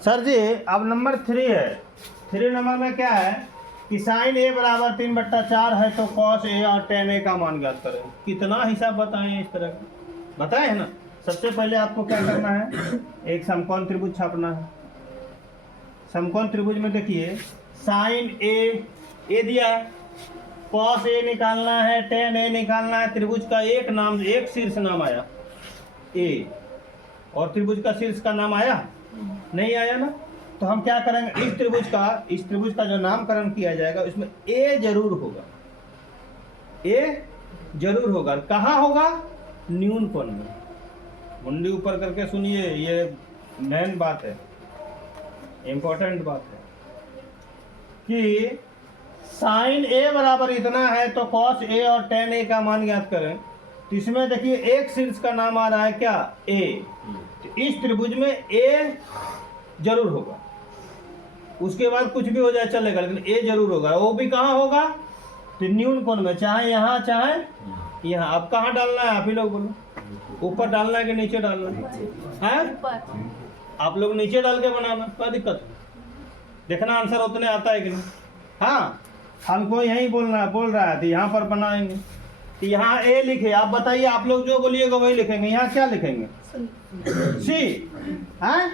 Sir जी अब number 3 है। 3 number में क्या है कि साइन ए बराबर 3/4 है तो कॉस ए और टेन ए का मान ज्ञात करें। कितना हिसाब बताएं इस तरह का, बताए है ना। सबसे पहले आपको क्या करना है, एक समकोण त्रिभुज छापना है। समकोण त्रिभुज में देखिए साइन ए दिया है, कॉस ए निकालना है, टेन ए निकालना है। त्रिभुज का एक नाम, एक शीर्ष नाम आया ए, और त्रिभुज का शीर्ष का नाम आया नहीं आया ना। तो हम क्या करेंगे, इस त्रिभुज का जो नामकरण किया जाएगा उसमें ए जरूर होगा, ए जरूर होगा। कहाँ होगा, न्यून कोण में। मुंडी ऊपर करके सुनिए, ये मेन बात है, इंपॉर्टेंट बात है कि साइन ए बराबर इतना है तो कॉस ए और टेन ए का मान ज्ञात करें। तो इसमें देखिए एक शीर्ष का नाम आ रहा है क्या, ए। तो इस त्रिभुज में ए जरूर होगा, उसके बाद कुछ भी हो जाए चलेगा, लेकिन ए जरूर होगा। वो भी कहाँ होगा, तो न्यून कोण में, चाहे यहाँ चाहे यहाँ। अब कहाँ डालना है आप ही लोग बोलो, ऊपर डालना है कि नीचे डालना है? आप लोग नीचे डाल के बनाना, क्या दिक्कत है, देखना आंसर उतने आता है कि नहीं। हाँ हमको यही बोल रहा है तो यहाँ पर बनाएंगे। तो यहाँ ए लिखे, आप बताइए, आप लोग जो बोलिएगा वही लिखेंगे। यहाँ क्या लिखेंगे, सी है,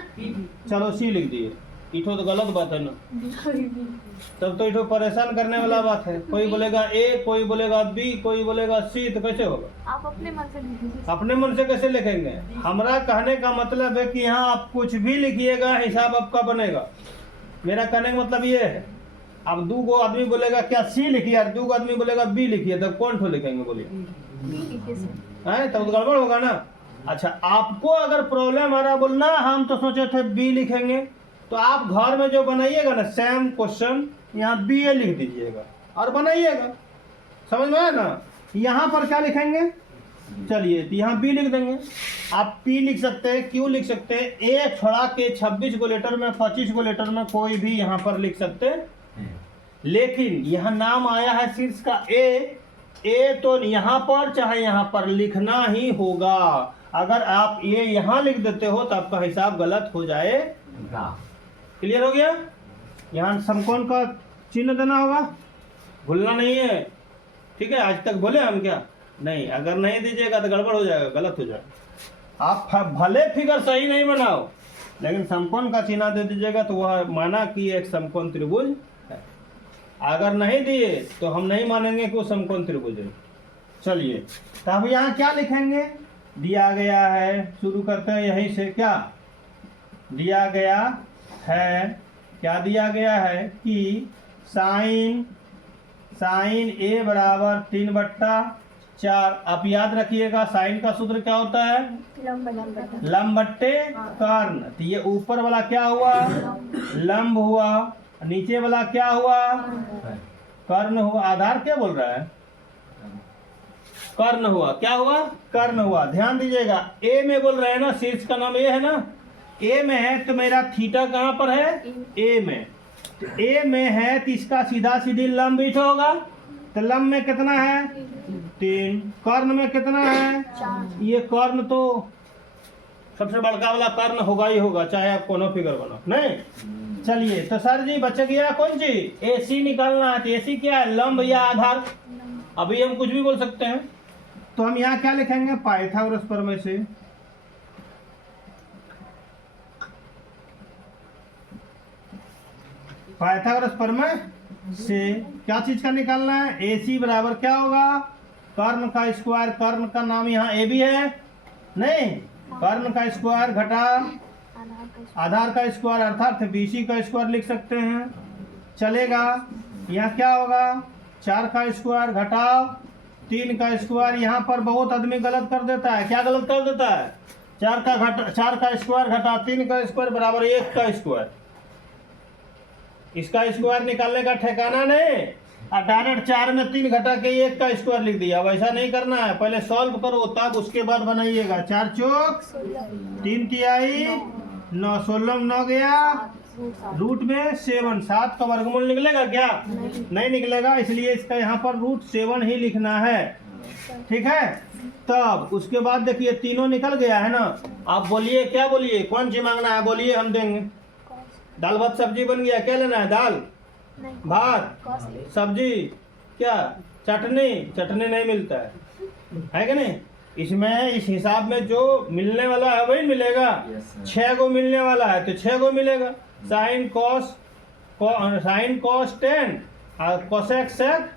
चलो सी लिख दिए। इठो तो गलत बात है ना, तब तो इठो परेशान करने वाला बात है। कोई बोलेगा ए, कोई बोलेगा बी, कोई बोलेगा सी, तो कैसे होगा? आप अपने मन से लिखिए। अपने मन से कैसे लिखेंगे? हमारा कहने का मतलब है कि यहाँ आप कुछ भी लिखिएगा, हिसाब आपका बनेगा। मेरा कहने का मतलब ये है, अब 2 आदमी बोलेगा क्या सी लिखिए, और 2 आदमी बोलेगा बी लिखिए, तब कौन ठो लिखेंगे बोलिए? है तब तो गड़बड़ होगा ना। अच्छा, आपको अगर प्रॉब्लम आ रहा बोलना हम तो सोचे थे बी लिखेंगे, तो आप घर में जो बनाइएगा ना सेम क्वेश्चन, यहाँ बी ए लिख दीजिएगा और बनाइएगा। समझ में आया ना। यहाँ पर क्या लिखेंगे, चलिए तो यहाँ बी लिख देंगे। आप पी लिख सकते हैं, क्यू लिख सकते हैं, ए छोड़ा के 26 गो लेटर में, 25 गो लेटर में कोई भी यहाँ पर लिख सकते हैं। लेकिन यहाँ नाम आया है शीर्ष का ए तो यहाँ पर चाहे यहाँ पर लिखना ही होगा। अगर आप ये यहाँ लिख देते हो तो आपका हिसाब गलत हो जाएगा। क्लियर हो गया? यहाँ समकोण का चिन्ह देना होगा, भूलना नहीं है। ठीक है, आज तक बोले हम क्या? नहीं, अगर नहीं दीजिएगा तो गड़बड़ हो जाएगा, गलत हो जाएगा। आप भले फिगर सही नहीं बनाओ, लेकिन समकोण का चिन्ह दे दीजिएगा तो वह माना कि एक समकोण त्रिभुज है। अगर नहीं दिए तो हम नहीं मानेंगे कि वो समकोण त्रिभुज है। चलिए, तो अब यहाँ क्या लिखेंगे, दिया गया है, शुरू करते हैं यहीं से। क्या दिया गया है, क्या दिया गया है कि साइन ए बराबर 3/4। आप याद रखिएगा साइन का सूत्र क्या होता है, लंब बट्टे कर्ण। तो ये ऊपर वाला क्या हुआ, लंब हुआ, नीचे वाला क्या हुआ, कर्ण हुआ। आधार क्या बोल रहा है, कर्ण हुआ। क्या हुआ, कर्ण हुआ। ध्यान दीजिएगा, ए में बोल रहे हैं ना, शीर्ष का नाम ए है ना, ए में है तो मेरा थीटा कहाँ पर है, ए में। तो ए में है तो इसका सीधा सीधी लंब इठ होगा। तो लंब में कितना है, 3। कर्ण में कितना है, 4। ये कर्ण तो सबसे बड़का वाला कर्ण होगा ही होगा, चाहे आप कोनो फिगर बनाओ। नहीं, चलिए तो सर जी बच गया कौन चीज, ए सी निकालना है। तो ए सी क्या है, लंब या आधार। अभी हम कुछ भी बोल सकते हैं। तो हम यहाँ क्या लिखेंगे, पाइथागोरस प्रमेय से। पाइथागोरस प्रमेय से क्या चीज का निकालना है, ए सी बराबर क्या होगा, कर्ण का स्क्वायर। कर्ण का नाम यहाँ ए भी है नहीं, कर्ण का स्क्वायर घटा आधार का स्क्वायर, अर्थात बीसी का स्क्वायर लिख सकते हैं, चलेगा। यहाँ क्या होगा, 4 का स्क्वायर घटाओ 3 का स्क्वायर। यहाँ पर बहुत आदमी गलत कर देता है। क्या गलत कर देता है, 4 का स्क्वायर घटा 3 का स्क्वायर बराबर 1 का स्क्वायर। इसका स्क्वायर निकालने का ठिकाना नहीं, डायरेक्ट 4 में 3 घटा के 1 का स्क्वायर लिख दिया। वैसा नहीं करना है, पहले सॉल्व करो तब उसके बाद बनाइएगा। 4 चौक 3 तिहाई 9, 16 9 गया, रूट में 7। 7 का वर्गमूल निकलेगा क्या, नहीं निकलेगा, इसलिए इसका यहाँ पर √7 ही लिखना है। ठीक है, तब उसके बाद देखिए तीनों निकल गया है ना। आप बोलिए, क्या बोलिए, कौन सी मांगना है बोलिए, हम देंगे। दाल भात सब्जी बन गया, क्या लेना है? दाल भात सब्जी, क्या चटनी? चटनी नहीं मिलता है कि नहीं? इसमें इस हिसाब में जो मिलने वाला है वही मिलेगा। 6 गो मिलने वाला है तो 6 गो मिलेगा। साइन कॉस टेन और कोसेक सेक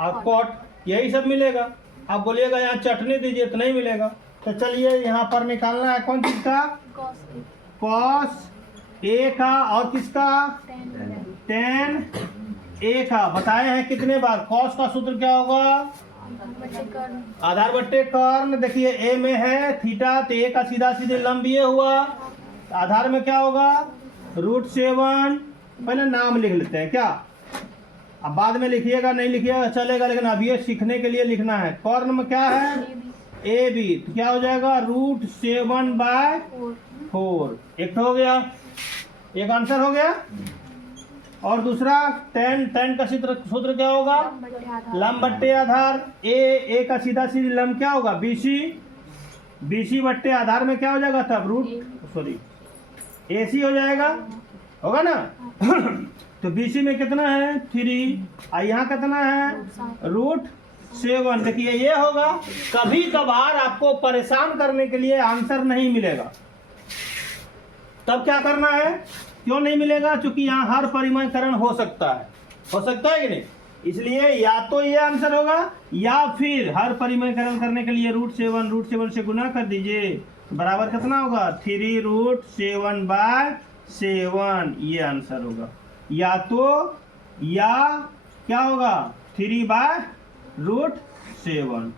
और कॉट, यही सब मिलेगा। आप बोलिएगा यहाँ चटनी दीजिए तो नहीं मिलेगा। तो चलिए यहाँ पर निकालना है कौन चीज का? कॉस ए का और किसका? टेन ए का। बताए हैं कितने बार? कॉस का सूत्र क्या होगा? आधार बट्टे कर्ण। देखिए ए में है थीटा तो ए का सीधा सीधे लंब ये हुआ। आधार में क्या होगा? √7। पहले नाम लिख लेते हैं क्या, अब बाद में लिखिएगा नहीं लिखिएगा चलेगा, लेकिन अब ये सीखने के लिए लिखना है। कर्ण में क्या है? ए बी, तो क्या हो जाएगा? √7/4। एक तो हो गया, एक आंसर हो गया। और दूसरा टेन का सूत्र क्या होगा? लंब बट्टे आधार। ए का सीधा सीधी लंब क्या होगा? BC बट्टे आधार में क्या हो जाएगा तब? AC हो जाएगा, होगा ना? तो BC में कितना है? 3 और यहाँ कितना है? √7। देखिए ये होगा। कभी कभार आपको परेशान करने के लिए आंसर नहीं मिलेगा, तब क्या करना है? क्यों नहीं मिलेगा? क्योंकि यहाँ हर परिमयकरण हो सकता है कि नहीं? इसलिए या तो ये आंसर होगा या फिर हर परिमयकरण करने के लिए √7 से गुना कर दीजिए, बराबर कितना होगा? 3√7/7। ये आंसर होगा। या तो या क्या होगा? 3/√7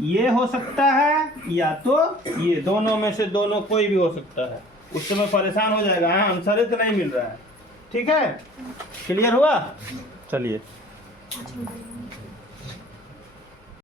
ये हो सकता है, या तो ये, दोनों में से दोनों कोई भी हो सकता है। उस समय परेशान हो जाएगा, आंसर ही तो नहीं मिल रहा है। ठीक है, क्लियर हुआ? चलिए